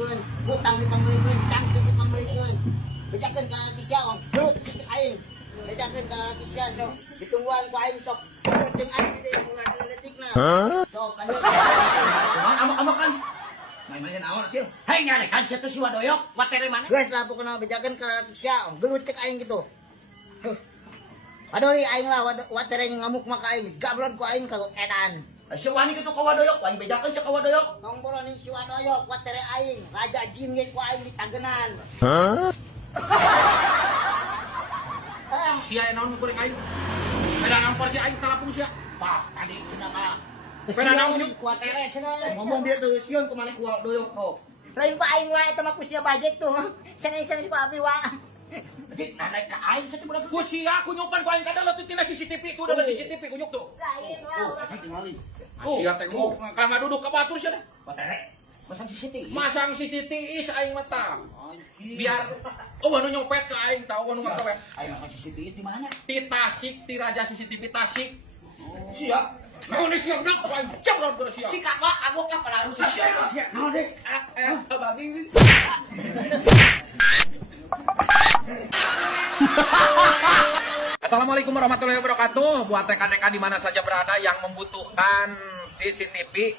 pangbelikeun, hutang dipangbelikeun, cangkit dipangbelikeun. Bejakeun ka kisah om, gelut kitu aing. Bejakeun ka kisah sok, ditungguan ku aing sok. Jeung aing di mulai letikna. Sok kan. Amak kan. Main-main naon acil. Hei nyari kan situ si Wadoyok, watere mana? Geus lah pokona bejakeun ka kisah om, gelut cek aing gitu. Aduh aing lah watere ngamuk maka aing, gablon ku aing ka edan. Si wani kitu ka Wadoyok, wani bejakeun sia ka Wadoyok. Nongbolan ning si Wadoyok, watere aing, raja jin ge ku aing di Tagenan. Sia naon goreng aing. Beda nampar si aing talapung sia. Pak, tadi cenah ka. Beda naon yuk. Ku watere cenah. Ngomong dia tuh sieun ku maneh ku Wadoyok ho. Lain pa aing wa eta mah ku sia bajek tuh. Sangai-sangai si Pak Abi wa. Dik naik ka aing sa budak. Ku sia ku nyupan ku aing kadang leutik tina CCTV tuh ada CCTV ku nyuk tuh. Lain wa. Tingali. Sia teh ngomong ka ngaduduk ka batur sia teh. Watere. Masang CCTV. Masang CCTV aing mata. Biar anu nyopet ke aing tahu anu ngakawet. Ayo masang CCTV di mana? Ti Tasik, ti Raja CCTV Tasik. Sia. Naon sia geus ku aing cebrot terus sia. Si kakak aku ka pelarus. Naon deh? Babi. Assalamualaikum warahmatullahi wabarakatuh. Buat rekan-rekan di mana saja berada yang membutuhkan CCTV,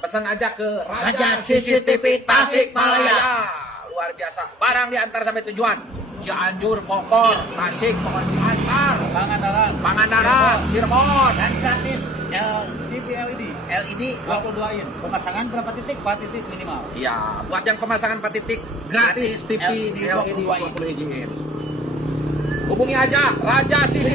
pesan aja ke Raja CCTV Tasikmalaya. Luar biasa. Barang diantar sampai tujuan. Cianjur, Bogor, Tasik, pokoknya diantar. Pangandaran, Cirebon. Dan gratis TV LED LED 22 in. pemasangan berapa titik? 4 titik minimal. Iya, buat yang pemasangan 4 titik gratis TV LED LED 20 in. Hubungi aja Raja CCTV